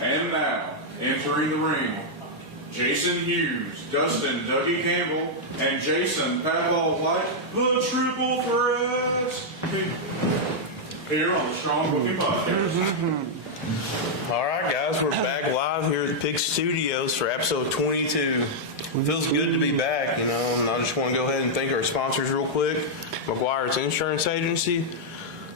And now, entering the ring, Jason Hughes, Dustin, Dougie Campbell, and Jason Pavlov like the Triple Threat here on the Strong Booking Podcast. All right, guys, we're back live here at the Pig Studios for episode 22. It feels good to be back, and I just want to go ahead and thank our sponsors real quick. McGuire's Insurance Agency,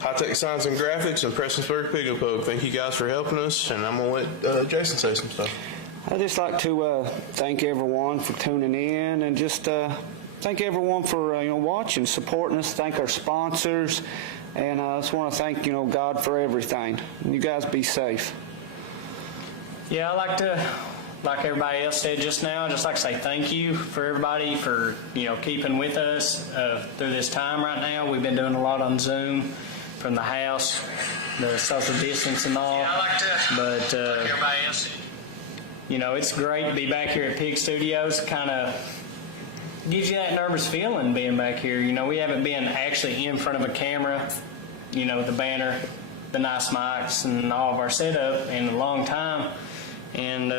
High Tech Science and Graphics, and Prestonsburg Pig and Poke. Thank you guys for helping us, and I'm going to let Jason say some stuff. I'd just like to thank everyone for tuning in, and just thank everyone for watching, supporting us. Thank our sponsors, and I just want to thank God for everything. You guys be safe. Yeah, I like to, like everybody else said just now, I'd just like to say thank you for everybody for keeping with us through this time right now. We've been doing a lot on Zoom from the house, the social distance and all. Yeah, I like to, but like everybody else. It's great to be back here at Pig Studios. Kind of gives you that nervous feeling being back here. We haven't been actually in front of a camera, the banner, the nice mics, and all of our setup in a long time. And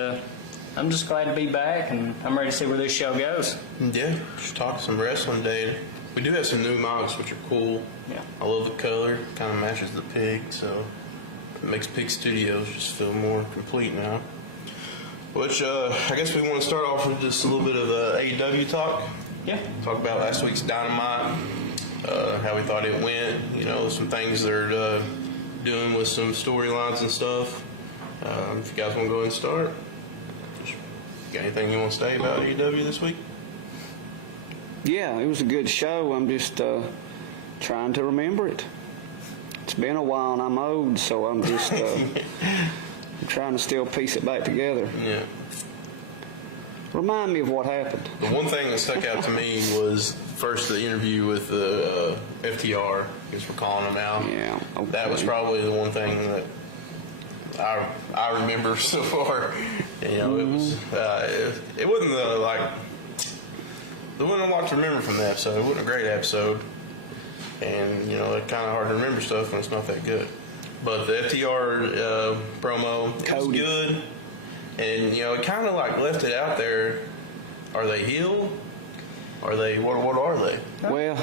I'm just glad to be back, and I'm ready to see where this show goes. Yeah, just talk some wrestling day. We do have some new mics, which are cool. Yeah. I love the color. Kind of matches the pig, so it makes Pig Studios just feel more complete now. Which I guess we want to start off with just a little bit of AEW talk. Yeah. Talk about last week's Dynamite, how we thought it went. Some things they're doing with some storylines and stuff. If you guys want to go ahead and start, got anything you want to say about AEW this week? Yeah, it was a good show. I'm just trying to remember it. It's been a while, and I'm old, so I'm just I'm trying to still piece it back together. Yeah. Remind me of what happened. The one thing that stuck out to me was first the interview with the FTR. I guess we're calling them out. Yeah. Okay. That was probably the one thing that I remember so far. It was it wasn't there wasn't a lot to remember from the episode. It wasn't a great episode, and it's kind of hard to remember stuff when it's not that good. But the FTR promo was good, and it kind of left it out there. Are they heel? Are they what are they? Well,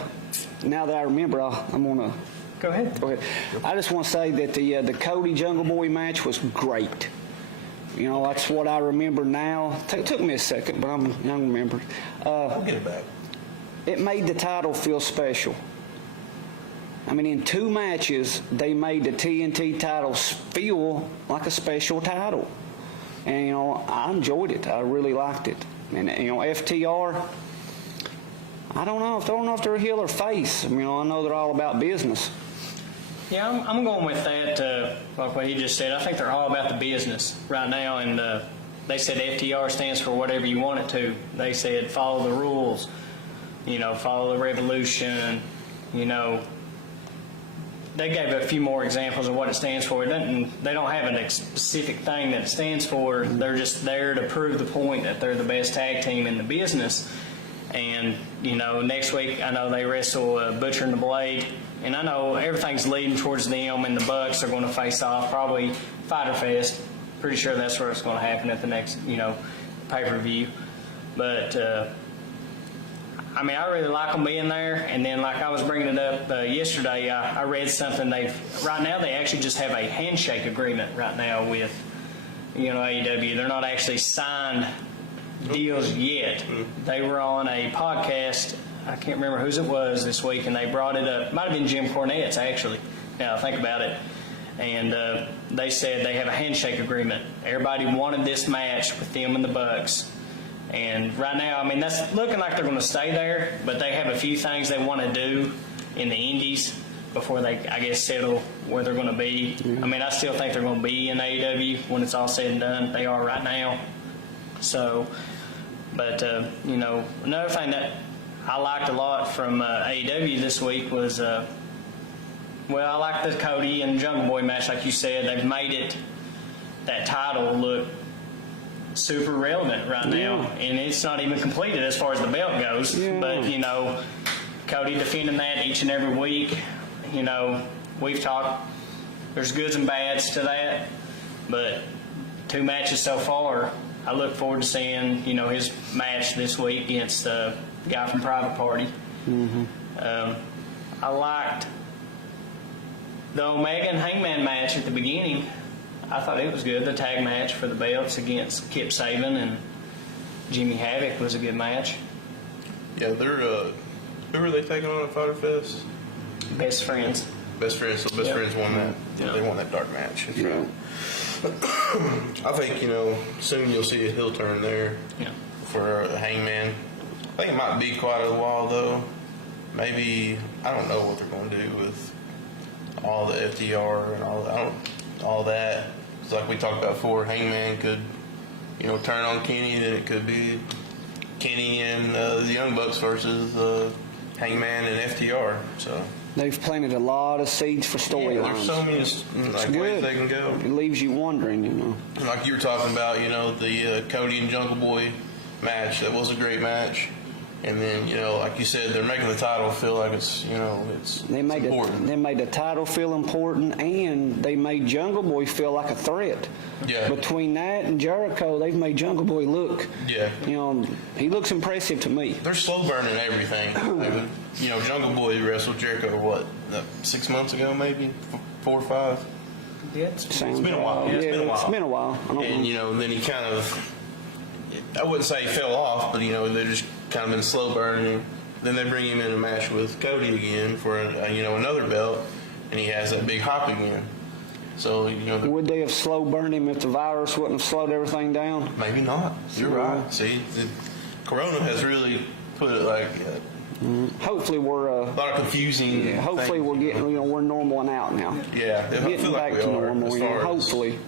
now that I remember, I'm gonna Go ahead. I just want to say that the Cody Jungle Boy match was great. That's what I remember now. It took me a second, but I'm remembered. We'll get it back. It made the title feel special. I mean, in 2 matches, they made the TNT title feel like a special title. And, I enjoyed it. I really liked it. And, FTR, I don't know if they're a heel or face. I know they're all about business. Yeah, I'm going with that, like what he just said. I think they're all about the business right now, and they said FTR stands for whatever you want it to. They said follow the rules, follow the revolution, They gave a few more examples of what it stands for. They don't have a specific thing that it stands for. They're just there to prove the point that they're the best tag team in the business. And, next week I know they wrestle Butcher and the Blade. And I know everything's leading towards them, and the Bucks are going to face off probably Fyter Fest. Pretty sure that's where it's going to happen at the next, pay-per-view. But, I really like them being there. And then, like I was bringing it up yesterday, I read something. Right now they actually just have a handshake agreement right now with, AEW. They're not actually signed deals yet. They were on a podcast. I can't remember whose it was this week, and they brought it up. It might have been Jim Cornette's, actually, now I think about it. And they said they have a handshake agreement. Everybody wanted this match with them and the Bucks. And right now, that's looking like they're going to stay there, but they have a few things they want to do in the indies before they, I guess, settle where they're going to be. Yeah. I still think they're going to be in AEW when it's all said and done. They are right now. So, but, another thing that I liked a lot from AEW this week was, I like the Cody and Jungle Boy match, like you said. They've made that title look super relevant right now, and it's not even completed as far as the belt goes. Yeah. But Cody defending that each and every week. We've talked. There's goods and bads to that, but 2 matches so far. I look forward to seeing his match this week against the guy from Private Party. I liked the Omega and Hangman match at the beginning. I thought it was good. The tag match for the belts against Kip Saban and Jimmy Havoc was a good match. Yeah, they're who are they taking on at Fighter Fest? Best friends. Best friends. So best Yep. friends won that. Yeah. They won that dark match. That's Yeah. right. I think soon you'll see a heel turn there Yeah. for Hangman. I think it might be quite a while though. Maybe I don't know what they're going to do with all the FTR and all that. It's like we talked about before. Hangman could turn on Kenny, then it could be Kenny and the Young Bucks versus Hangman and FTR. So They've planted a lot of seeds for storylines. there's so many It's ways good. they can go. It leaves you wondering, Like you were talking about, the Cody and Jungle Boy match. That was a great match. And then, like you said, they're making the title feel like it's They made important. they made the title feel important, and they made Jungle Boy feel like a threat. Yeah. Between that and Jericho, they've made Jungle Boy look. Yeah. He looks impressive to me. They're slow burning everything. Jungle Boy wrestled Jericho, 6 months ago, maybe? 4 or 5? Sounds been a while. Yeah, It's been a while. It's been a while. I don't And, know. then he kind of, I wouldn't say he fell off, but, they're just kind of been slow burning. Then they bring him in a match with Cody again for, another belt, and he has that big hop again. So, Would they have slow burned him if the virus wouldn't have slowed everything down? maybe not. You're right. See, the Corona has really put it like Hopefully a we're lot of confusing. hopefully things. we're getting we're normaling out now. Yeah, I Getting feel like back we to are. normal. As far as Hopefully.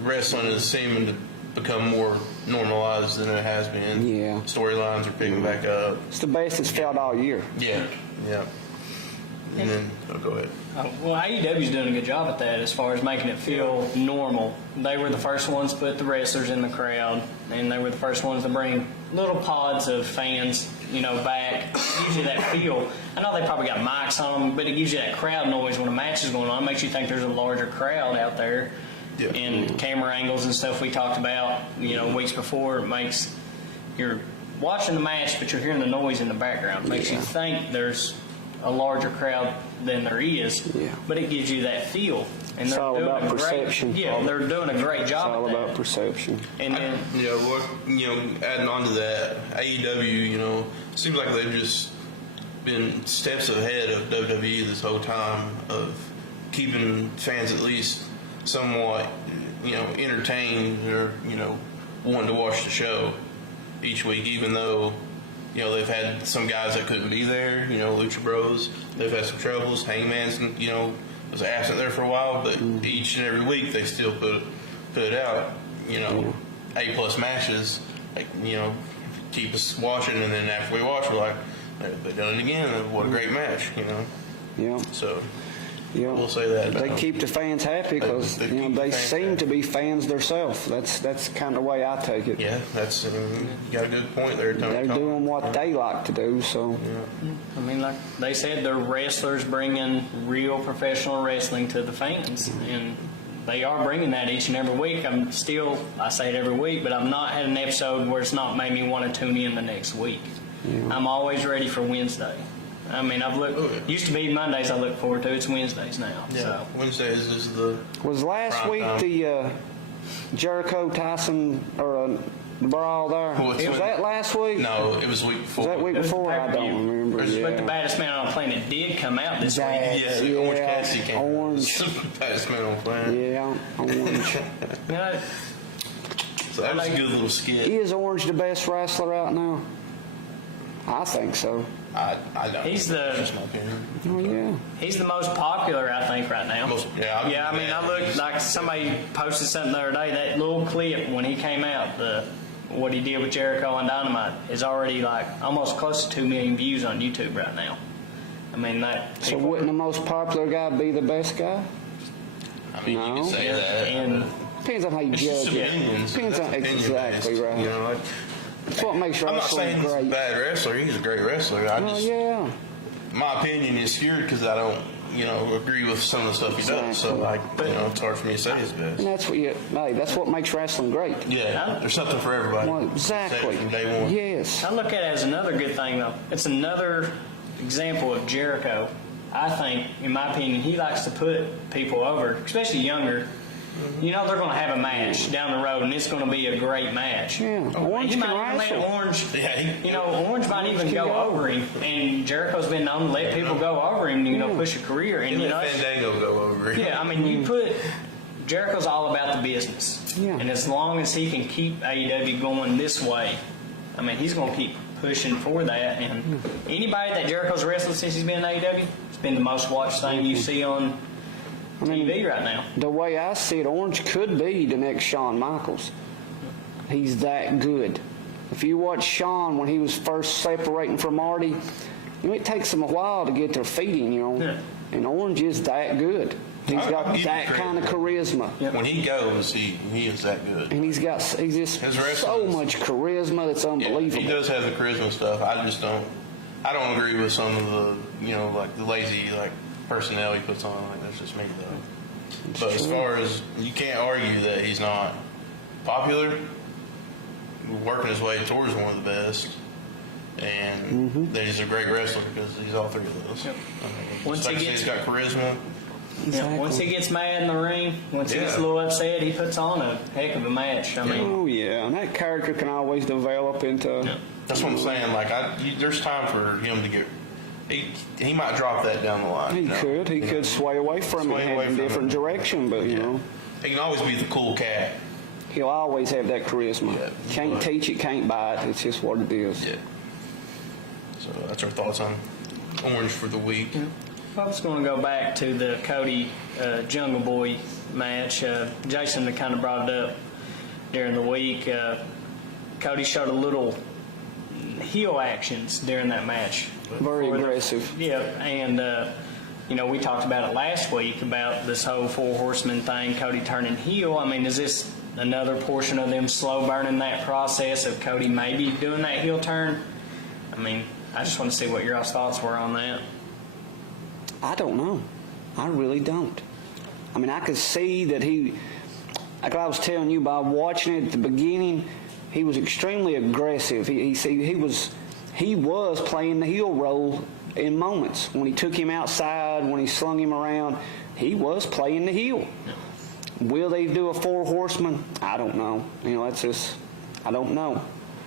wrestling is seeming to become more normalized than it has been. Yeah. Storylines are picking back up. It's the best it's felt all year. Yeah. And then, go ahead. Well, AEW's doing a good job at that as far as making it feel normal. They were the first ones to put the wrestlers in the crowd, and they were the first ones to bring little pods of fans, back. It gives you that feel. I know they probably got mics on them, but it gives you that crowd noise when a match is going on. It makes you think there's a larger crowd out there. Yeah. And camera angles and stuff we talked about, weeks before, it makes you're watching the match, but you're hearing the noise in the background. It makes you think there's a larger crowd than there is, Yeah. but it gives you that feel. And It's they're all doing about a great, perception. yeah, they're doing a great It's job all at about that. perception. And then Adding on to that, AEW, seems like they've just been steps ahead of WWE this whole time of keeping fans at least somewhat, entertained or, wanting to watch the show each week, even though, they've had some guys that couldn't be there, Lucha Bros, they've had some troubles, Hangman's, was absent there for a while, but each and every week they still put it out, A+ matches, keep us watching, and then after we watch, we're like, they've done it again, what a great match, Yeah. so Yeah. we'll say that. They keep the fans happy because They keep the they fans seem happy. to be fans themselves. That's kind of the way I take it. Yeah, that's you got a good point there, Tony. They're doing what they like to do. So I mean, like they said, they're wrestlers bringing real professional wrestling to the fans, and they are bringing that each and every week. I say it every week, but I've not had an episode where it's not made me want to tune in the next week. I'm always ready for Wednesday. I mean, used to be Mondays I look forward to. It's Wednesdays now. Yeah, So. Wednesdays is the was last Prime week time. the Jericho Tyson or brawl there? What's Was it? that last week? no, it was week Was before. that week It was before? I pay-per-view. don't remember. But the Yeah. baddest man on the planet did come out this week. That- Orange yeah, Cassidy came. Orange. Baddest man on the planet. Yeah, Orange. You know, So that was a good little skit. Is Orange the best wrestler out now? I think so. I don't. He's the- That's just my opinion. Oh yeah. he's the most popular, I think, right now. Yeah, I mean, I looked like somebody posted something the other day. That little clip when he came out, what he did with Jericho and Dynamite is already like almost close to 2 million views on YouTube right now. I mean, that. So wouldn't the most popular guy be the best guy? I mean, you No. can say that. And Depends on how you It's just judge it. opinions. Depends on That's opinion exactly based, right. You know, like, That's what makes I'm not wrestling saying he's a great. bad wrestler. He's a great wrestler. I Oh just, yeah. my opinion is skewed because I don't, agree with some of the stuff he does. So, like, it's hard for me to say he's best. And that's what makes wrestling great. Yeah, there's something for everybody. Well, exactly. From day one. Yes. I look at it as another good thing, though. It's another example of Jericho. I think, in my opinion, he likes to put people over, especially younger. They're going to have a match down the road, and it's going to be a great match. Yeah. Orange He can might even wrestle. let Orange, Yeah, Orange might even go over him, and Jericho's been known to let people go over him, push a career. And Let Fandango go over. yeah, I mean, you put Jericho's all about the business, Yeah. and as long as he can keep AEW going this way, I mean, he's going to keep pushing for that. And anybody that Jericho's wrestled since he's been in AEW, it's been the most watched thing you see on TV right now. The way I see it, Orange could be the next Shawn Michaels. He's that good. If you watch Shawn when he was first separating from Marty, it takes them a while to get their feet in, Yeah. And Orange is that good. He's I'll got give you that credit kind of for it. charisma. When he goes, he is that good. And he's just His wrestling so is- much charisma that's Yeah, unbelievable. he does have the charisma stuff. I don't agree with some of the, like the lazy, personnel he puts on. Like, that's just me, though. But as far as, you can't argue that he's not popular, working his way towards one of the best, and that he's a great wrestler because he's all three of those. Yep. I mean, Once like he I said, gets- he's got charisma. Exactly. Once he gets mad in the ring, once he gets a little upset, he puts on a heck of a match. I mean, Oh yeah, and that character can always develop into. That's what I'm saying. There's time for him to get. He might drop that down the line. He could sway away from Sway it and away head in a from different it. direction, but He can always be the cool cat. he'll always have that charisma. Yeah. Can't teach it, can't buy it. It's just what it is. Yeah. So that's our thoughts on Orange for the week. I was going to go back to the Cody Jungle Boy match. Jason kind of brought it up during the week. Cody showed a little heel actions during that match. Very aggressive. Yeah, and we talked about it last week about this whole Four Horsemen thing, Cody turning heel. I mean, is this another portion of them slow burning that process of Cody maybe doing that heel turn? I mean, I just want to see what your thoughts were on that. I don't know. I really don't. I mean, I could see that like I was telling you, by watching it at the beginning, he was extremely aggressive. He was playing the heel role in moments. When he took him outside, when he slung him around, he was playing the heel. Will they do a Four Horsemen? I don't know. I don't know.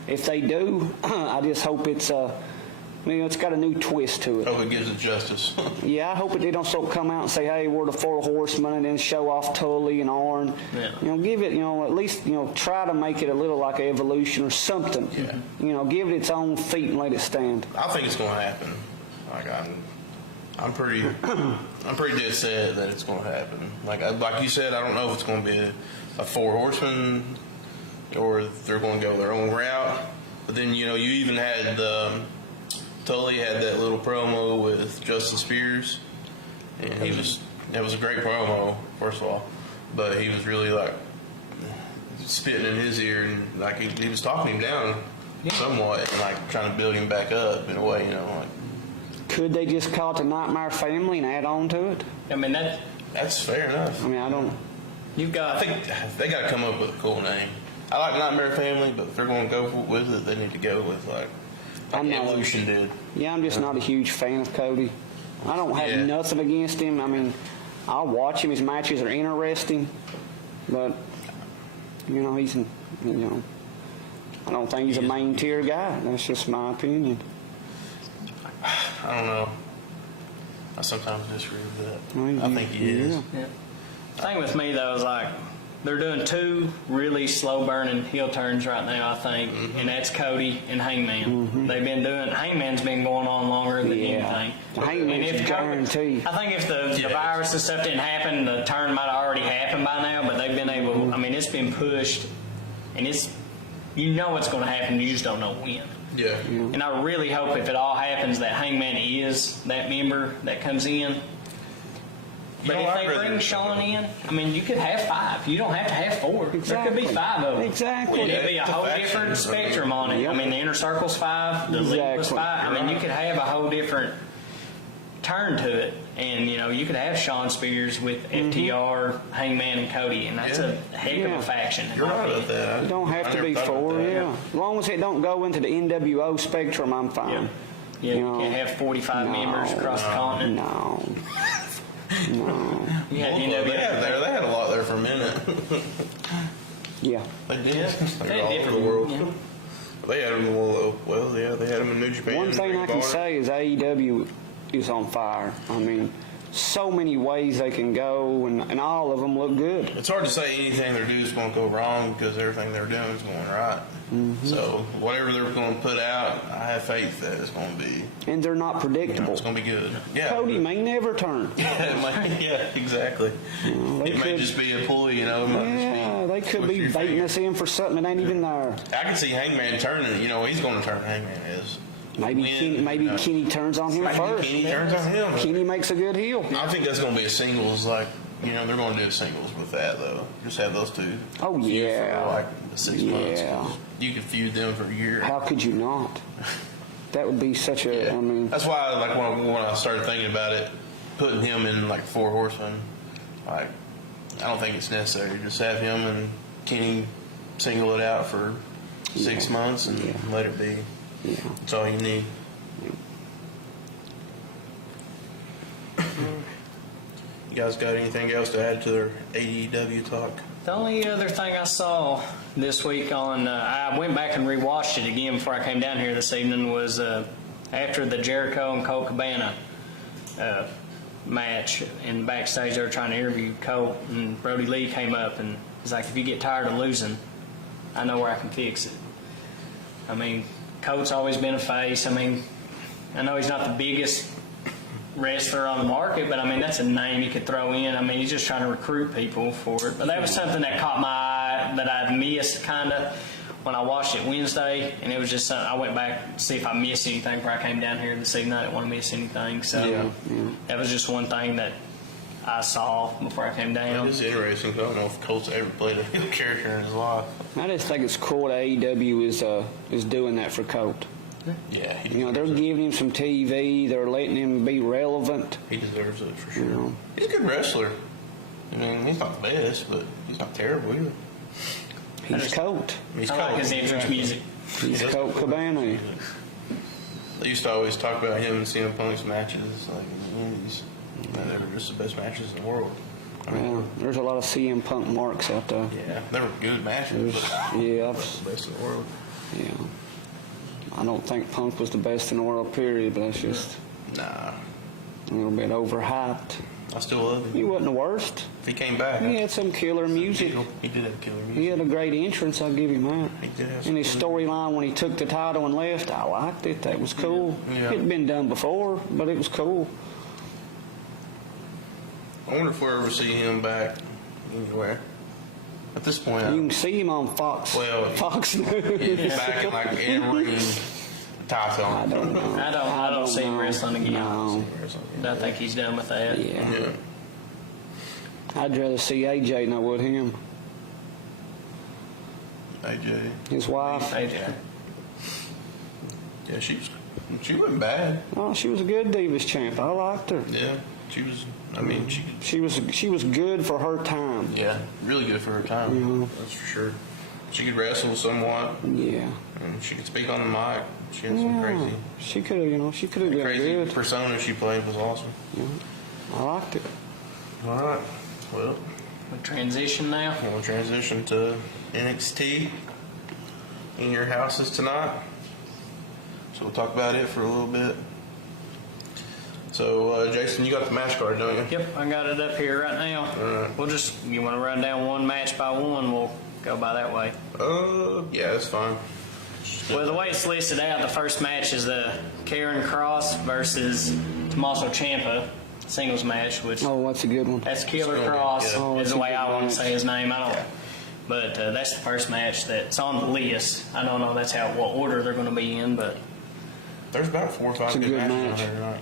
If they do, I just hope it's it's got a new twist to it. Hope it gives it justice. Yeah, I hope they don't come out and say, hey, we're the Four Horsemen, and then show off Tully and Arn. Yeah. Give it, at least, try to make it a little like an evolution or something. Yeah. Give it its own feet and let it stand. I think it's going to happen. I'm pretty dead set that it's going to happen. Like you said, I don't know if it's going to be a Four Horsemen or if they're going to go their own route. But then you even had Tully had that little promo with Justin Spears, and it was a great promo, first of all, but he was really spitting in his ear, and he was talking him down somewhat, and trying to build him back up in a way, Could they just call it the Nightmare Family and add on to it? I mean, That's fair enough. I mean, I don't. you've got. I think they got to come up with a cool name. I like Nightmare Family, but if they're going to go with it, they need to go with I'm not- Evolution did. Yeah, I'm just not a huge fan of Cody. I don't have Yeah. nothing against him. I mean, I'll watch him. His matches are interesting, but he's I don't think he's a main tier guy. That's just my opinion. I don't know. I sometimes disagree with that. Well, I think he is. yeah. Yeah. The thing with me though is they're doing two really slow burning heel turns right now, I think, and that's Cody and Hangman. They've been doing. Hangman's been going on longer than anything. Hangman's And if guaranteed. I think if the virus and stuff didn't happen, the turn might have already happened by now. But they've been able. I mean, it's been pushed, and it's it's going to happen. You just don't know when. Yeah. And I really hope if it all happens that Hangman is that member that comes in. But know, if I'd they rather- bring Sean in, I mean, you could have 5. You don't have to have 4. There could be 5 of them. Exactly. It'd be a whole Faction. different spectrum on it. Yep. I mean, the inner circle's 5, the league was Exactly. 5. I mean, you could have a whole different turn to it. And, you could have Sean Spears with FTR, Hangman, and Cody, and that's a heck of Yeah. a faction. in You're my right about opinion. that. It don't have I to never be thought about 4, that. yeah. As long as it don't go into the NWO spectrum, I'm fine. Yeah, you know, can't have 45 members across the continent. No. No. You had Well, NWO. they had a lot there for a minute. Yeah. They did. Yeah, They they were all had over the different- world. yeah. They had them in well, yeah, they had them in New Japan. One thing I can Ring of say is AEW is on fire. I mean, so many ways they can go, and all of them look good. Honor. It's hard to say anything they do is going to go wrong because everything they're doing is going right. Mm-hmm. So whatever they're going to put out, I have faith that it's going to be, And they're not predictable. it's going to be good. Yeah. Cody may never turn. Yeah, exactly. they It may could- just be a pulley, It might Yeah, just they could switch be your baiting finger. us in for something that ain't even there. I can see Hangman turning. He's going to turn. Hangman is. Maybe Kenny turns on him first. Kenny turns on him. Kenny makes a good heel. I think that's going to be a singles, they're going to do a singles with that, though. Just have those two. Oh, feud yeah. For like 6 months. Yeah. You could feud them for a year. How could you not? That would be such a, Yeah. I mean, That's why, when I started thinking about it, putting him in, 4 horsemen, I don't think it's necessary. Just have him and Kenny single it out for 6 months and Yeah. let it be. yeah. That's all you need. You guys got anything else to add to their AEW talk? The only other thing I saw this week I went back and rewatched it again before I came down here this evening, was after the Jericho and Colt Cabana match. And backstage, they were trying to interview Colt, and Brody Lee came up and was like, if you get tired of losing, I know where I can fix it. I mean, Colt's always been a face. I mean, I know he's not the biggest wrestler on the market, but I mean, that's a name you could throw in. I mean, he's just trying to recruit people for it. But that was something that caught my eye that I'd missed kind of when I watched it Wednesday, and it was just something I went back to see if I missed anything before I came down here this evening. I didn't want to miss anything, so that was just one thing that I saw before I came down. It's interesting 'cause I don't know if Colt's ever played a heel character in his life. I just think it's cool that AEW is doing that for Colt. Yeah, he You know, they're deserves it. giving him some TV. They're letting him be relevant. He deserves it for sure. You know. He's a good wrestler. I mean, he's not the best, but he's not terrible either. He's Colt. He's I like Colt. his entrance music. He's Colt Cabana. They used to always talk about him and CM Punk's matches, in the Indies. They were just the best matches in the world. I mean, Well, there's a lot of CM Punk marks out there. yeah, they were good matches, but Yeah, the best in the world. yeah. I don't think Punk was the best in the world, period, but that's just Nah, a little bit overhyped. I still love him. He wasn't the worst. If he came back, He had some killer music. he did have killer He music. had a great entrance, I'll give him that. He did have And some his good- storyline when he took the title and left, I liked it. That was cool. Yeah. It'd been done before, but it was cool. I wonder if we'll ever see him back anywhere. At this point, You can see him on Fox. Well, Fox News. back in in-ring title. I don't know. I don't see him know. wrestling again. No. I think he's done with that. Yeah. Yeah. I'd rather see AJ than I would him. AJ. His wife. AJ. Yeah, she wasn't bad. Oh, she was a good Divas champ. I liked her. Yeah, she was. I mean, she could. She was good for her time. Yeah, really good for her time. Yeah. That's for sure. She could wrestle somewhat, Yeah. and she could speak on the mic. She had some Yeah. crazy, She could have, she could have been crazy good. persona she played was awesome. Yeah. I liked it. All right. Well, We transition now. we'll transition to NXT in your houses tonight. So we'll talk about it for a little bit. So, Jason, you got the match card, don't you? Yep, I got it up here right now. Alright. We'll just, you want to run down one match by one, we'll go by that way. Yeah, that's fine. Well, the way it's listed out, the first match is the Karen Cross versus Tommaso Ciampa singles match, which Oh, that's a good one. that's Killer It's gonna be- Cross yeah. Oh, is it's the a way good I want match. to say his name. I don't, but that's the first match that's on the list. I don't know that's what order they're going to be in, but There's about 4 or 5 It's a good good matches on match. there tonight.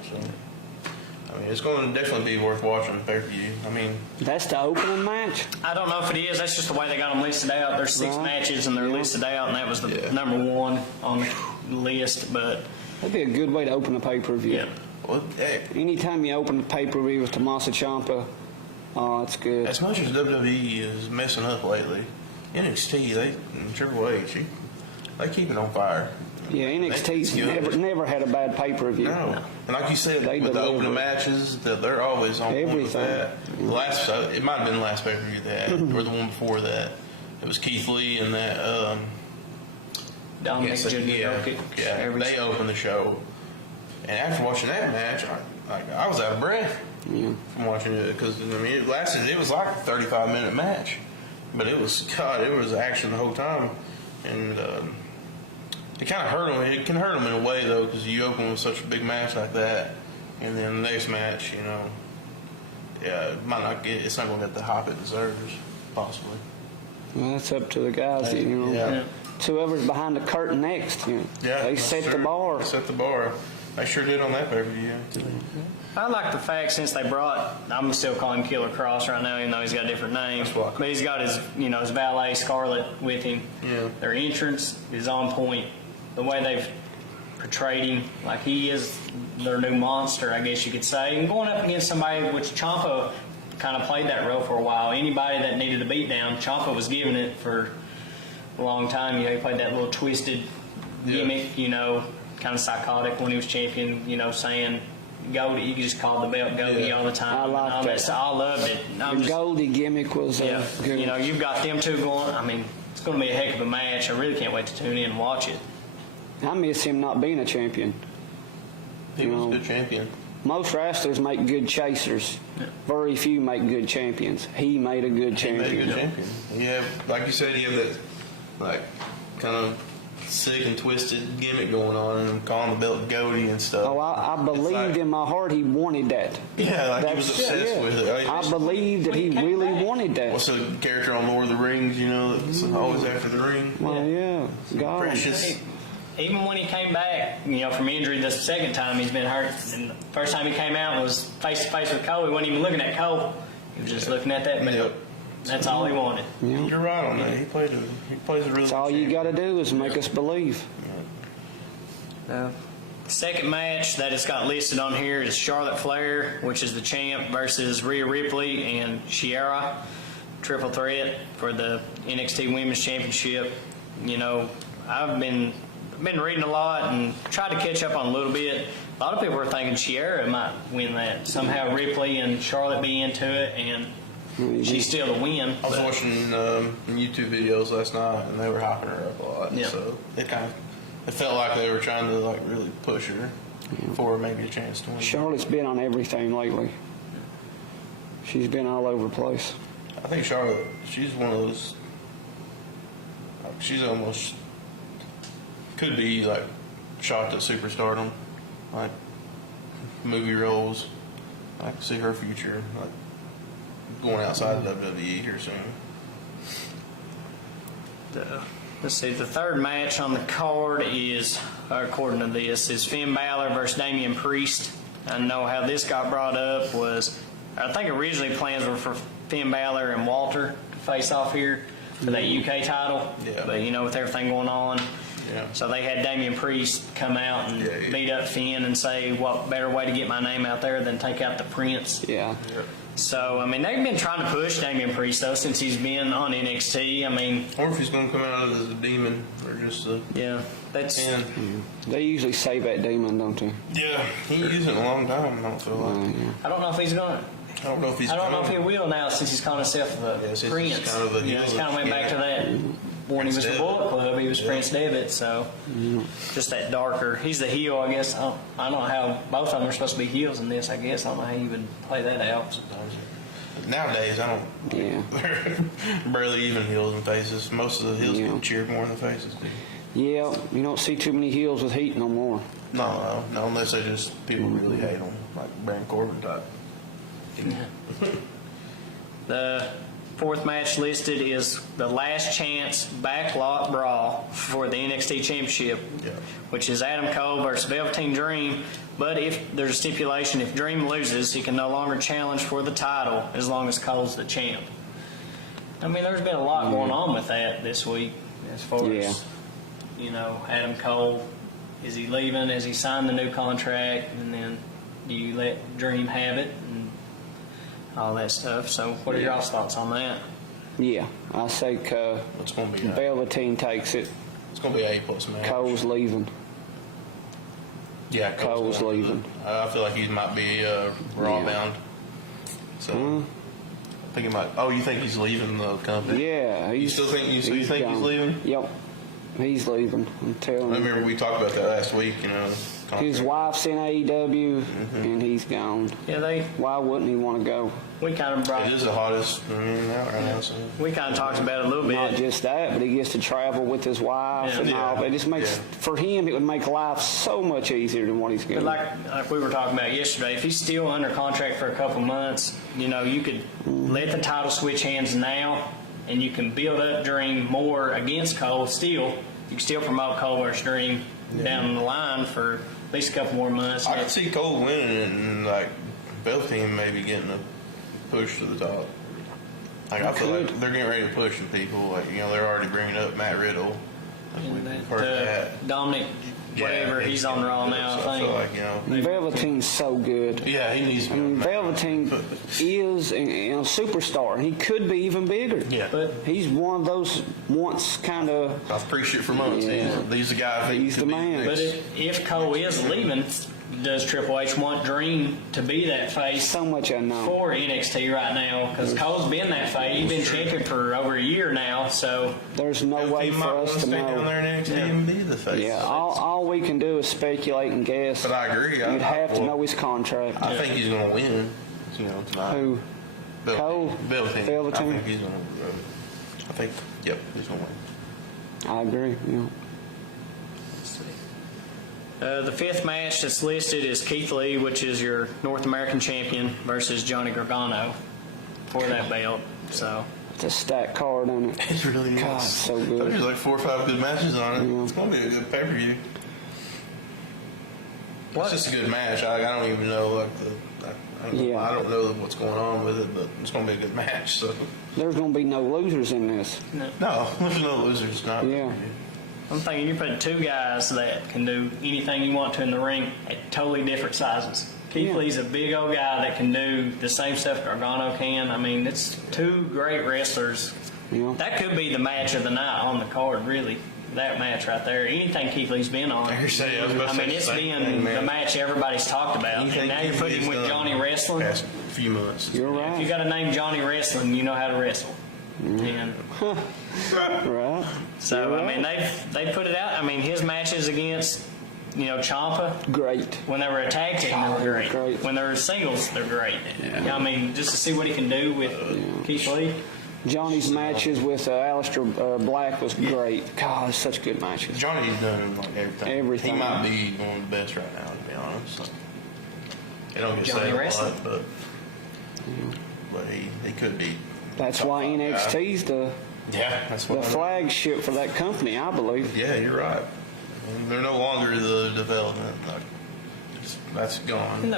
So I mean, it's going to definitely be worth watching the pay-per-view. I mean, That's the opening match? I don't know if it is. That's just the way they got them listed out. There's 6 Right. matches, and they're listed out, and that was the Yeah. number 1 on the list. But That'd be a good way to open a pay-per-view. yeah, well, hey, Anytime you open a pay-per-view with Tommaso Ciampa, oh, it's good. as much as WWE is messing up lately, NXT, and Triple H, they keep it on fire. Yeah, NXT's It's good. never had a bad pay-per-view. No. And like you said, They with the deliver. opening matches, they're always on point with Everything. that. The last, it might have been the last pay-per-view they had, or the one before that. It was Keith Lee and that, Dominic yes, Jr. yeah, Jokic, they opened the show. And after watching that match, I was out of breath from watching it, because, I mean, it was like a 35-minute match. But it was action the whole time. And, it kind of hurt them. It can hurt them in a way, though, because you open with such a big match like that, and then the next match, it might not get. It's not going to get the hype it deserves, possibly. Well, that's up to the guys, Yeah. It's whoever's behind the curtain next. Yeah, They that's set the true. bar. They set the bar. They sure did on that pay-per-view. I like the fact since they brought, I'm still calling him Killer Cross right now, even though he's got different names. That's what I- But he's got his valet Scarlett with him. Yeah. Their entrance is on point. The way they've portrayed him, like he is their new monster, I guess you could say. And going up against somebody, which Ciampa kind of played that role for a while. Anybody that needed a beatdown, Ciampa was giving it for a long time. He played that little twisted gimmick, kind of psychotic when he was champion, saying Goldie, you could just call the belt Goldie Yeah. all the time. I like and all that. stuff. I loved it. The Goldie gimmick was Yeah, good. you've got them two going. I mean, it's going to be a heck of a match. I really can't wait to tune in and watch it. I miss him not being a champion. He was a good champion. Most wrestlers make good chasers. Very few make good champions. He made a good He made a champion. good champion. Yeah, like you said, he had that kind of sick and twisted gimmick going on, and calling the belt Goldie and stuff. Oh, I believed like- in my heart he wanted that. Yeah, he was obsessed with it. I believed that he really wanted that. What's the character on Lord of the Rings? That's always after the ring. Well, yeah, God. Precious. Even when he came back, from injury the second time he's been hurt, and the first time he came out was face to face with Cole. He wasn't even looking at Cole. He was just looking at that belt. Yep. That's all he wanted. You're right on that. He plays a really. That's all you got to do is make us believe. Second match that it's got listed on here is Charlotte Flair, which is the champ, versus Rhea Ripley and Shiera. Triple threat for the NXT Women's Championship. I've been reading a lot and tried to catch up on a little bit. A lot of people are thinking Shiera might win that. Somehow Ripley and Charlotte be into it, and she's still the win. I was but- watching YouTube videos last night, and they were hyping her up a lot. Yeah. So it felt like they were trying to really push her for maybe a chance to win. Charlotte's been on everything lately. She's been all over the place. I think Charlotte, she's one of those. She's almost could be shot to superstardom, like movie roles. I can see her future going outside of WWE here soon. Let's see, the third match on the card is, according to this, is Finn Balor versus Damian Priest. I know how this got brought up was, I think originally plans were for Finn Balor and Walter to face off here for that UK title. Yeah. But, with everything going on. Yeah. So they had Damian Priest come out and beat up Finn and say, what better way to get my name out there than take out the Prince? Yeah. So, they've been trying to push Damian Priest, though, since he's been on NXT. Or if he's going to come out as a demon or just a. Yeah, that's... And, They usually save that demon, don't they? yeah, he ain't used it in a long time. I don't feel like. I don't know if he's going to... I don't know if he's. I don't know if he coming. will now since he's calling himself the Yeah, since Prince. he's kind of a He's heel. kind of went back to that when he was the Devitt. Bullet Club. He was Prince Devitt, so just that darker. He's the heel, I guess. I don't know how both of them are supposed to be heels in this. I guess I don't know how you would play that out. Nowadays, I don't. Yeah. Barely even heels and faces. Most of the heels Yeah. get cheered more than the faces. Yeah, you don't see too many heels with heat no more. No, unless they just people really hate them, like Baron Corbin type. The fourth match listed is the last chance backlot brawl for the NXT Championship, which is Adam Cole versus Velveteen Dream. But if there's a stipulation, if Dream loses, he can no longer challenge for the title as long as Cole's the champ. I mean, there's been a lot going on with that this week as far as, Adam Cole. Is he leaving? Has he signed the new contract? And then do you let Dream have it and all that stuff? So what are y'all's thoughts on that? Yeah, I say It's going to be Velveteen takes it. It's going to be an A+ match. Cole's leaving. Yeah, Cole's leaving. I feel like he might be Raw bound. So I think he might. Oh, you think he's leaving the company? Yeah, You still think? You think he's gone. leaving? Yep, he's leaving. I'm telling I you. remember we talked about that last week. His wife's in AEW, and he's gone. Yeah, Why wouldn't he want to go? we kind of brought. It is the hottest out right now. So. We kind of talked about it a little Not bit. just that, but he gets to travel with his wife Yeah. and all. It just makes, Yeah. for him, it would make life so much easier than what he's But getting. like we were talking about yesterday, if he's still under contract for a couple months, you could let the title switch hands now, and you can build up Dream more against Cole. Still, you can still promote Cole versus Dream down the line for at least a couple more months. I could see Cole winning it and Velveteen maybe getting a push to the top. I feel like they're getting ready to push the people. They're already bringing up Matt Riddle. And We've heard that. Dominic, whatever, he's on Raw now, So I think. feel like Velveteen's so good. yeah, he needs to I be. mean, on that. Velveteen is a superstar, and he could be even bigger. Yeah. But He's one of those once kind of. I've preached it for months. Yeah. These are the guys. that He's could the be man. next. But if Cole is leaving, does Triple H want Dream to be that face So much unknown. for NXT right now? Because Cole's been that face. He's been champion for over a year now, so There's no way Velveteen might for want us to stay down know. there in NXT and be the face. Yeah, all we can do is speculate and guess. But I agree. You'd have to know his contract. I think he's going to win. Tonight. Who? Cole? Velveteen. Velveteen? I think he's going to. I think. Yep, he's going to win. I agree. Yeah. the fifth match that's listed is Keith Lee, which is your North American champion, versus Johnny Gargano for that belt. So It's a stacked card on it. It's really nice. God, it's so good. There's like 4 or 5 good matches on it. Yeah. It's going to be a good pay-per-view. What? It's just a good match. I don't even know I don't know what's going on with it, but it's going to be a good match. So There's going to be no losers in this. no, there's no losers. Not Yeah. I'm thinking you're putting two guys that can do anything you want to in the ring at totally different sizes. Keith Yeah. Lee's a big old guy that can do the same stuff Gargano can. I mean, it's two great wrestlers. Yeah. That could be the match of the night on the card, really. That match right there. Anything Keith Lee's been on. I was about to I say mean, it's the same been thing, man. the match everybody's talked about. Anything And now you Keith put him Lee's with done Johnny wrestling. past few months. You're If you right. got a name Johnny Wrestling, you know how to wrestle. And Right. so, You're I mean, right. they put it out. I mean, his matches against, Ciampa, Great. when they were a tag team, they were great. Great. When they're singles, they're great. I mean, just to see what he can do with Keith Lee. Johnny's matches with Aleister Black was great. God, such good matches. Johnny's done like everything. Everything. He might be one of the best right now, to be honest. So, he don't get Johnny said a wrestling. lot, but he could be. That's top why 5 guy. NXT's the Yeah, that's the what. flagship for that company, I believe. Yeah, you're right. They're no longer the development. That's gone. And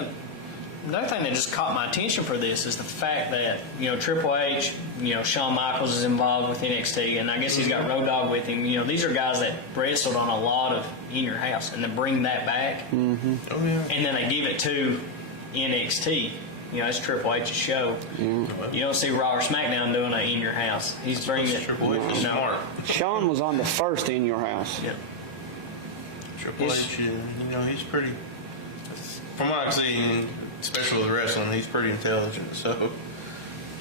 the other thing that just caught my attention for this is the fact that, Triple H, Shawn Michaels is involved with NXT, and I guess he's got Road Dogg with him. These are guys that wrestled on a lot of In Your House, and then bring that back, Oh yeah. and then they give it to NXT. It's Triple H's show. You don't see Raw or SmackDown doing an In Your House. He's bringing it. Triple H is smart. Sean was on the first In Your House. Yeah. Triple H, he's pretty. From what I've seen, especially with wrestling, he's pretty intelligent. So,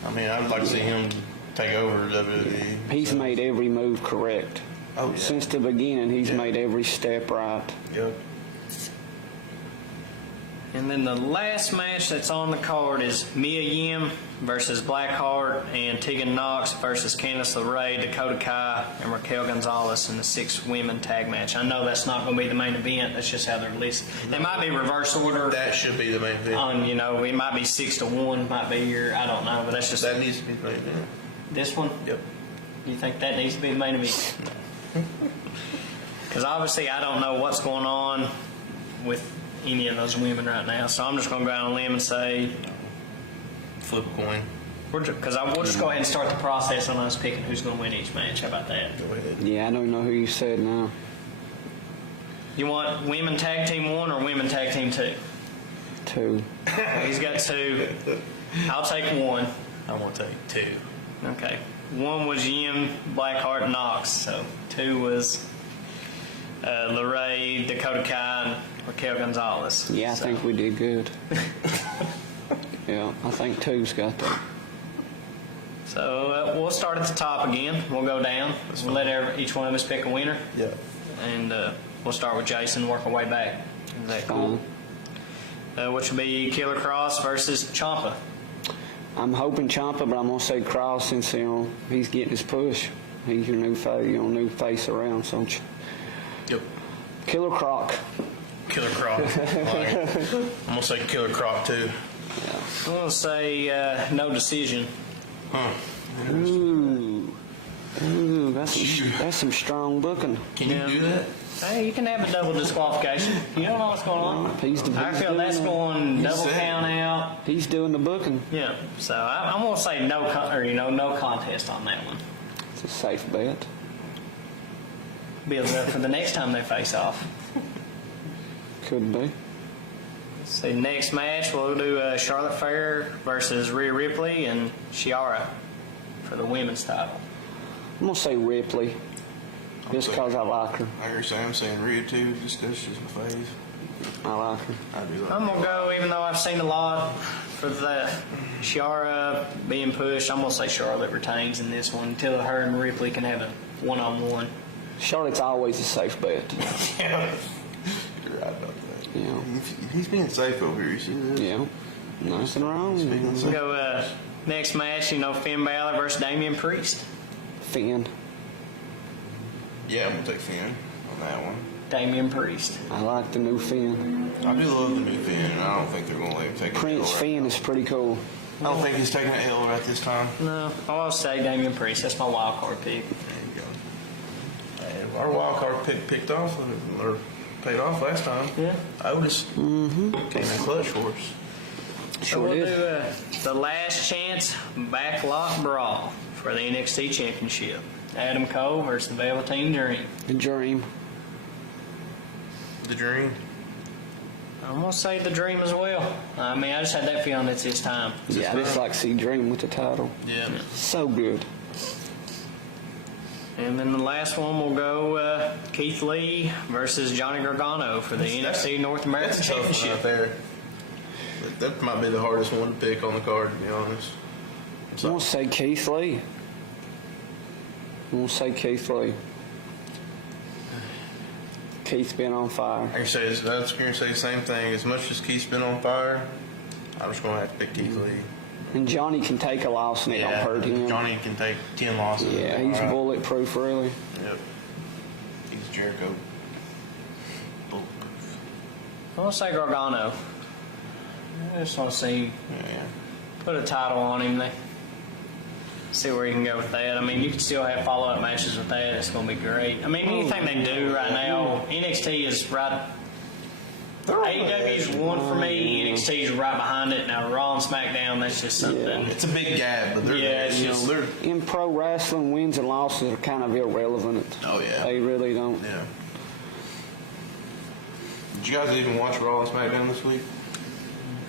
I mean, I'd like to see him take over WWE. He's made every move correct. Oh, yeah. Since the beginning, he's Yeah. made every step right. Yep. And then the last match that's on the card is Mia Yim versus Blackheart, and Tegan Knox versus Candice LeRae, Dakota Kai, and Raquel Gonzalez in the 6-women tag match. I know that's not going to be the main event. That's just how they're listed. They might be reverse order. That should be the main thing. On it might be 6-1, might be I don't know, but that's just That needs to be the main thing. This one? Yep. You think that needs to be the main event? Because obviously I don't know what's going on with any of those women right now, so I'm just going to go out on a limb and say, Flip a coin. we'll just go ahead and start the process on us picking who's going to win each match. How about that? Go ahead. Yeah, I don't know who you said now. You want women tag team 1 or women tag team 2? 2. He's got 2. I'll take 1. I want to take 2. Okay. 1 was Yim, Blackheart, Knox. So 2 was Lorraine, Dakota Kai, and Raquel Gonzalez. Yeah, I So, think we did good. Yeah, I think 2's got that. So we'll start at the top again. We'll go down. We'll let each one of us pick a winner. Yeah. And we'll start with Jason, work our way back. Is that cool? Which will be Killer Cross versus Ciampa. I'm hoping Ciampa, but I'm gonna say Cross since he's getting his push. He's your new face, new face around. So Yep. Killer Croc. Killer Croc. I'm gonna say Killer Croc too. I'm going to say no decision. Huh. Ooh, that's some strong booking. Can you do that? Hey, you can have a double disqualification. You don't know what's going on. I feel that's going double count out. He's doing the booking. Yeah, so I'm going to say no contest on that one. It's a safe bet. Build it up for the next time they face off. Could be. So next match we'll do Charlotte Flair versus Rhea Ripley and Shiara for the women's title. I'm gonna say Ripley, just because I like her. I agree. I'm saying Rhea too, just because she's my fave. I like her. I do like I'm gonna go, even though I've seen a lot for the Shiara being pushed. I'm gonna say Charlotte retains in this one until her and Ripley can have a one-on-one. Charlotte's always a safe bet. Yeah. You're right about that. Yeah. He's being safe over here, you see that? Yeah, nothing wrong. We'll go next match, Finn Balor versus Damian Priest. Finn. Yeah, I'm gonna take Finn on that one. Damian Priest. I like the new Finn. I do love the new Finn. I don't think they're gonna let him take Prince Finn is pretty cool. I don't think he's taking an L right this time. No, I'll say Damian Priest. That's my wild card pick. There you go. And our wild card picked off or paid off last time. Yeah. Otis came in clutch for us. So Sure we'll did. do the last chance backlot brawl for the NXT Championship. Adam Cole versus the Velveteen Dream. The Dream. The Dream. I'm going to say the Dream as well. I mean, I just had that feeling it's his time. Yeah, I just like to see Dream with the title. Yeah. So good. And then the last one will go Keith Lee versus Johnny Gargano for the NXT North American That's a tough one Championship. right there. That might be the hardest one to pick on the card, to be honest. I'm gonna say Keith Lee. Keith's been on fire. I was going to say the same thing. As much as Keith's been on fire, I'm just going to have to pick Keith Lee. And Johnny can take a loss and it don't hurt him. Johnny can take 10 losses. Yeah, he's All right. bulletproof, really. Yep. He's Jericho. Bulletproof. I'm going to say Gargano. I just want to see, Yeah. put a title on him. See where you can go with that. I mean, you can still have follow-up matches with that. It's going to be great. I mean, anything they do right now, NXT is right. AEW is one for me. NXT is right behind it. Now, Raw and SmackDown, that's just something. Yeah. It's a big gap, but they're Yeah, it's just- they're. In pro wrestling, wins and losses are kind of irrelevant. Oh yeah. They really don't. Yeah. Did you guys even watch Raw and SmackDown this week?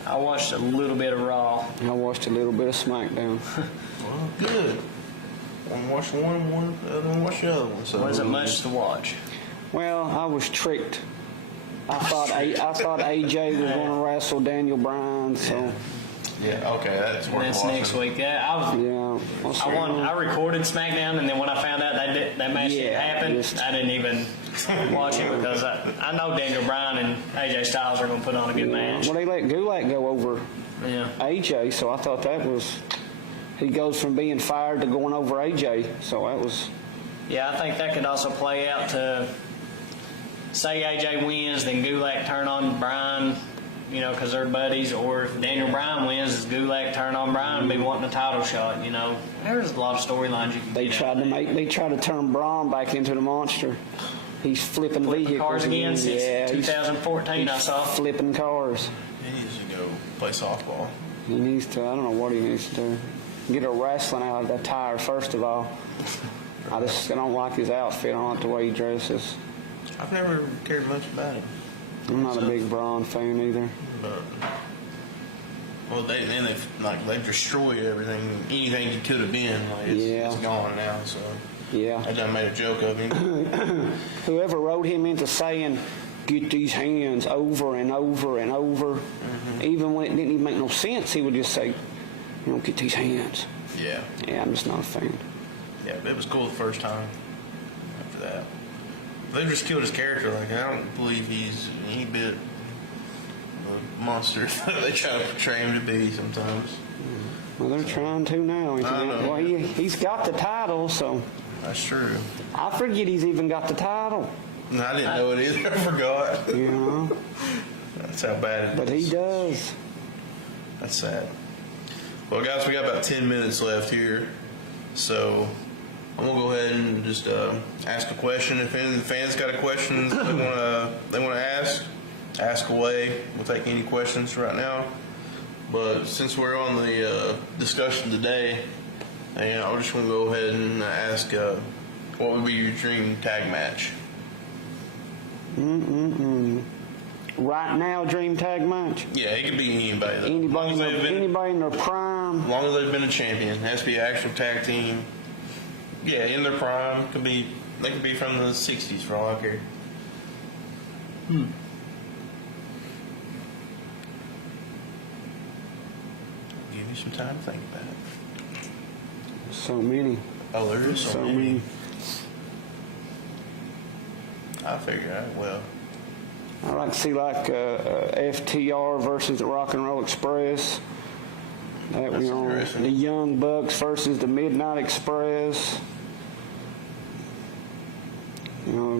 I watched a little bit of Raw. I watched a little bit of SmackDown. Well, good. One watch one watch the other one. So Wasn't much to watch. Well, I was tricked. I thought AJ was going to wrestle Daniel Bryan, so Yeah. Okay, that's worth That's watching. next week. Yeah, I recorded SmackDown, and then when I found out that match didn't happen, I didn't even watch it because I know Daniel Bryan and AJ Styles are going to put on a good match. Well, they let Gulak go over Yeah. AJ, so I thought that was. He goes from being fired to going over AJ, so that was. Yeah, I think that could also play out to say AJ wins, then Gulak turn on Bryan, because they're buddies, or if Daniel Bryan wins, does Gulak turn on Bryan and be wanting a title shot? There's a lot of storylines you can They get tried to turn Braun back into the monster. He's flipping vehicles. cars again since Yeah, he's 2014, I saw. flipping cars. He needs to go play softball. He needs to, I don't know what he needs to do. Get a wrestling out of that tire, first of all. I don't like his outfit. I don't like the way he dresses. I've never cared much about him. I'm not a big Braun fan either. But, well, they've destroyed everything, anything he could have been. It's gone now. So Yeah. I done made a joke of him. Whoever wrote him into saying, get these hands over and over and over, even when it didn't even make no sense, he would just say, get these hands. Yeah, Yeah, I'm just not a fan. yeah, but it was cool the first time. After that, they just killed his character. I don't believe he's any bit the monster that they try to portray him to be sometimes. Well, they're trying to now. I know. Well, he's got the title, so That's true. I forget he's even got the title. No, I didn't know it either. I forgot. That's how bad it is. But he does. That's sad. Well, guys, we got about 10 minutes left here, so I'm gonna go ahead and just ask a question. If any of the fans got a question they want to ask away. We'll take any questions right now. But since we're on the discussion today, I just want to go ahead and ask, what would be your dream tag match? Right now, dream tag match. Yeah, it could be anybody. Though. As long as they've been- Anybody in their prime. As long as they've been a champion, it has to be an actual tag team. Yeah, in their prime. They could be from the 60s for all I care. Give you some time to think about it. So many. Oh, there is So so many. many. I figure out. Well, I like to see FTR versus the Rock and Roll Express. That That's interesting. the Young Bucks versus the Midnight Express.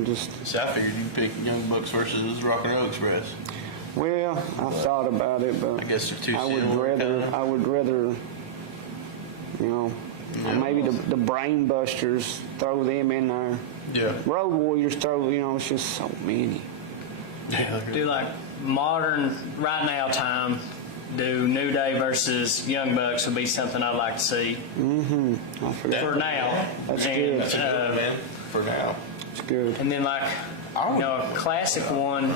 Just see, I figured you'd pick Young Bucks versus Rock and Roll Express. well, I thought about it, but I guess they're too I would similar, kinda. I would rather, maybe the Brain Busters, throw them in there. Yeah. Road Warriors throw, it's just so many. Yeah. Do like modern, right now time, do New Day versus Young Bucks would be something I'd like to see I forgot. for now. That's And, good. That's a good one, man. For now. It's good. And then a classic one,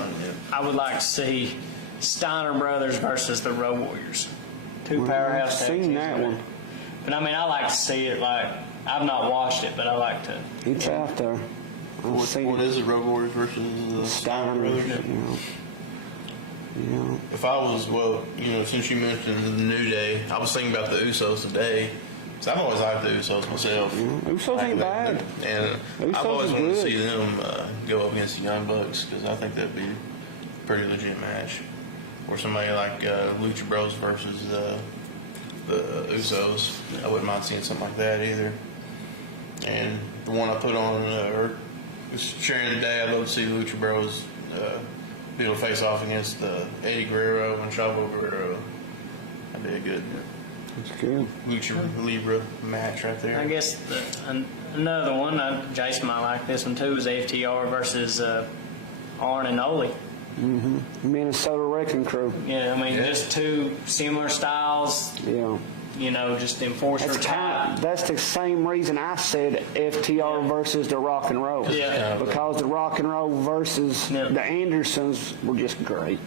I would like to see Steiner Brothers versus the Road Warriors. Two I've powerhouse tag seen teams. that one. But I like to see it I've not watched it, but I like to. It's out there. I've What seen it. is it? Road Warriors versus the Steiner Steiners, Brothers? If I was, since you mentioned the New Day, I was thinking about the Usos today. Because I've always liked the Usos myself. Usos ain't bad. And Usos I've always is wanted to good. see them go up against the Young Bucks because I think that'd be a pretty legit match. Or somebody like Lucha Bros versus the Usos. I wouldn't mind seeing something like that either. And the one I put on, sharing today, I'd love to see Lucha Bros be able to face off against Eddie Guerrero and Chavo Guerrero. That'd be a good It's good. Lucha Libre match right there. I guess another one, Jason might like this one too, is FTR versus Arn and Ole. Minnesota Wrecking Crew. Yeah, Yeah. just two similar styles, Yeah. just enforcer type. That's the same reason I said FTR versus the Rock and Roll. Yeah. Because the Rock and Roll versus Yeah. the Andersons were just great.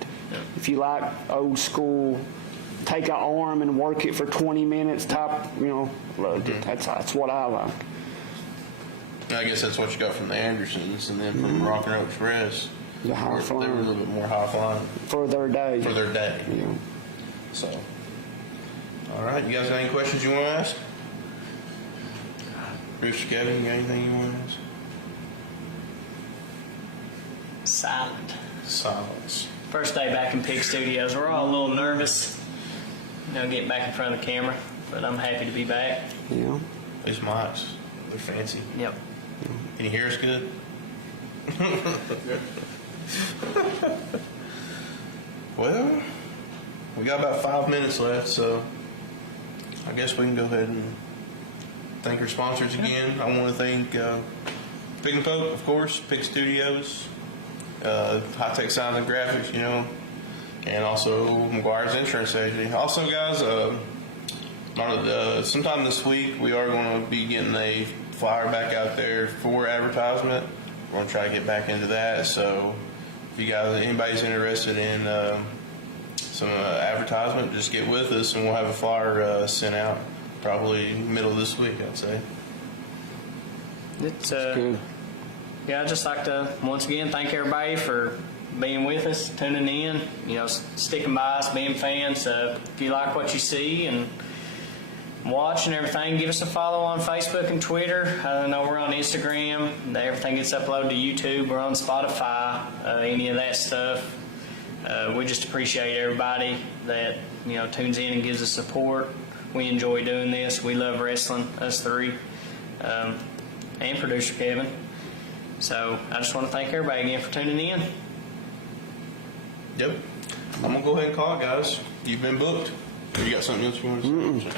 If you like old school, take an arm and work it for 20 minutes type, loved it. That's what I like. I guess that's what you got from the Andersons, and then from Rock and Roll Express. The high They were a flying little bit more high flying for their day. for their day. Yeah. So, all right, you guys got any questions you want to ask? Bruce, Kevin, you got anything you want to ask? Silent. Silence. First day back in Pig Studios. We're all a little nervous, getting back in front of the camera, but I'm happy to be back. Yeah. These mics, they're fancy. Yep. Can you hear us good? Well, we got about 5 minutes left, so I guess we can go ahead and thank our sponsors again. I want to thank Pig and Poke, of course, Pig Studios, High Tech Sound and Graphics, and also McGuire's Insurance Agency. Also, guys, sometime this week we are going to be getting a flyer back out there for advertisement. We're going to try to get back into that. So, if you guys, anybody's interested in some advertisement, just get with us, and we'll have a flyer sent out probably middle of this week, I'd say. It's Good. yeah, I'd just like to once again thank everybody for being with us, tuning in, sticking by us, being fans. If you like what you see and watch and everything, give us a follow on Facebook and Twitter. I know we're on Instagram. Everything gets uploaded to YouTube. We're on Spotify. Any of that stuff. We just appreciate everybody that tunes in and gives us support. We enjoy doing this. We love wrestling, us three, and producer Kevin. So I just want to thank everybody again for tuning in. Yep. I'm going to go ahead and call it, guys. You've been booked. Or you got something else you want to say?